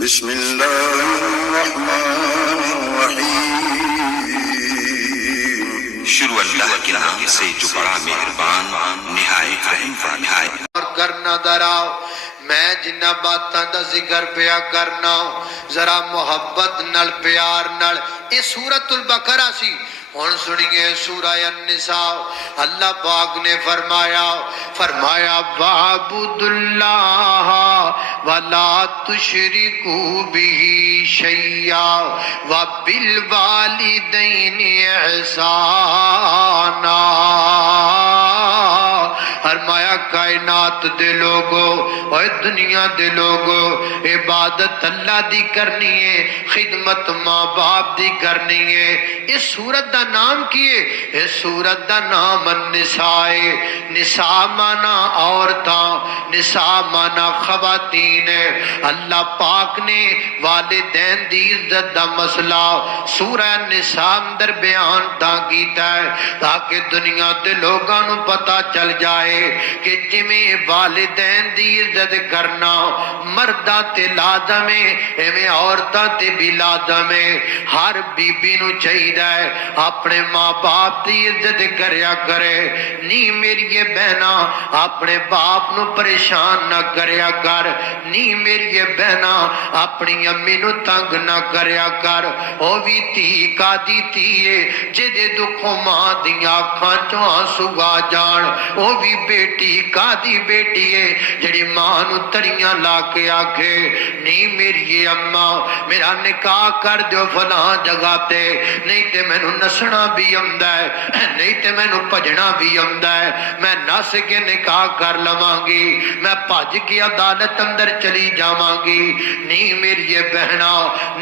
بسم اللہ الرحمن الرحیم۔ شروع اللہ کے نام سے جو بڑا مہربان نہایت رحم والا ہے۔ اور کرنا دراؤ میں جنہ باتاں دا ذکر پیا کرنا ذرا محبت نل پیار نل۔ یہ سورۃ البقرہ سی۔ ہن سنیے سورہ النساء۔ اللہ پاک نے فرمایا وَاعْبُدُوا اللَّهَ وَلَا تُشْرِكُوا بِهِ شَيْئًا وَبِالْوَالِدَيْنِ إِحْسَانًا۔ فرمایا کائنات دے لوگو اور دنیا دے لوگو، عبادت اللہ دی کرنی ہے، خدمت ماں باپ دی کرنی ہے۔ اس سورت دا نام کیے؟ اس سورت دا نام النساء ہے۔ نساء مانا عورتاں، نساء مانا خواتین ہے۔ اللہ پاک نے والدین دی عزت دا مسئلہ سورہ النساء اندر بیان تا کیتا ہے تاکہ دنیا دے لوگاں نو پتہ چل جائے کہ جویں والدین دی عزت کرنا مرداں تے لازم ہے، ایویں عورتاں تے بھی لازم ہے۔ ہر بی بی نو چاہیے اپنے ماں باپ دی عزت کریا کرے۔ نی میری بہنا اپنے باپ نو پریشان نہ کریا کر، نی میری بہنا اپنی امی نو تنگ نہ کریا کر۔ او بھی تھی کا دی تھی ہے جدے دکھوں ماں دی آنکھاں چوں آنسو آ جان۔ او بھی بیٹی کا دی بیٹی ہے جڑی ماں نو تریاں لا کے آکھے نی میری اماں میرا نکاح کر دیو فلاں جگہ تے، نہیں تے میں نو نسنا بھی آمدا ہے، نہیں تے میں نو بھجنا بھی آمدا ہے، میں نس کے نکاح کر لواں گی، میں بھج کے عدالت اندر چلی جاواں گی۔ نہیں میری بہنا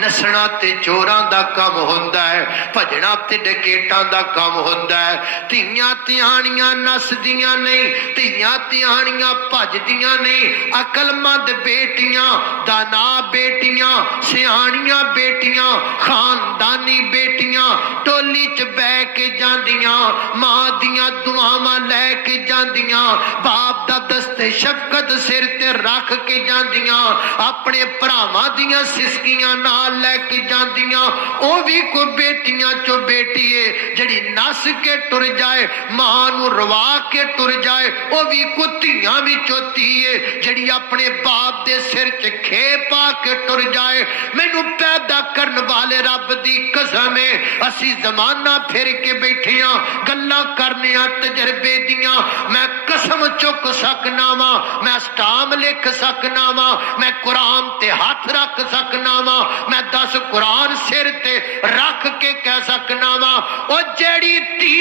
نسنا تے چوراں دا کم ہوندا ہے، بھجنا تے ڈکیٹاں دا کم ہوندا ہے۔ تیاں تیانیاں نس دیاں نہیں، تیاں تیانیاں بھج دیاں نہیں۔ عقل مند بیٹیاں، دانا بیٹیاں، سیانیاں بیٹیاں، خاندانی بیٹیاں ٹولی چ بہ کے جاندیاں، ماں دیاں دعاواں لے کے جاندیاں، باپ دا دست شفقت سر تے رکھ کے جاندیاں، اپنے بھراواں دیاں سسکیاں نال لے کے جاندیاں۔ او بھی کوئی بیٹیاں چو بیٹی ہے جڑی نس کے ٹر جائے، ماں نو روا کے ٹر جائے۔ او بھی کوئی تیاں بھی چوتی ہے جڑی اپنے باپ دے سر چ کھے پا کے ٹر جائے۔ مینوں پیدا کرن والے رب دی قسم ہے اسی زمانہ پھر کے بیٹھیاں گلاں کرنیاں تجربے دیاں۔ میں قسم چک سکنا وا، میں سٹام لکھ سکنا وا، میں قرآن تے ہاتھ رکھ سکنا وا، میں 10 قرآن سر تے رکھ کے کہہ سکنا وا۔ او جیڑی تھی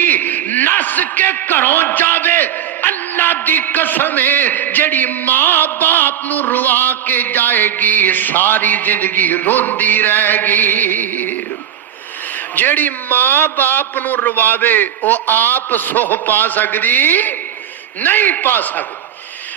نس کے گھروں جاوے اللہ دی قسم ہے جیڑی ماں باپ نو روا کے جائے گی ساری زندگی روندی رہے گی۔ جیڑی ماں باپ نو رواوے وہ آپ سوہ پا سکتی نہیں پا سکتی۔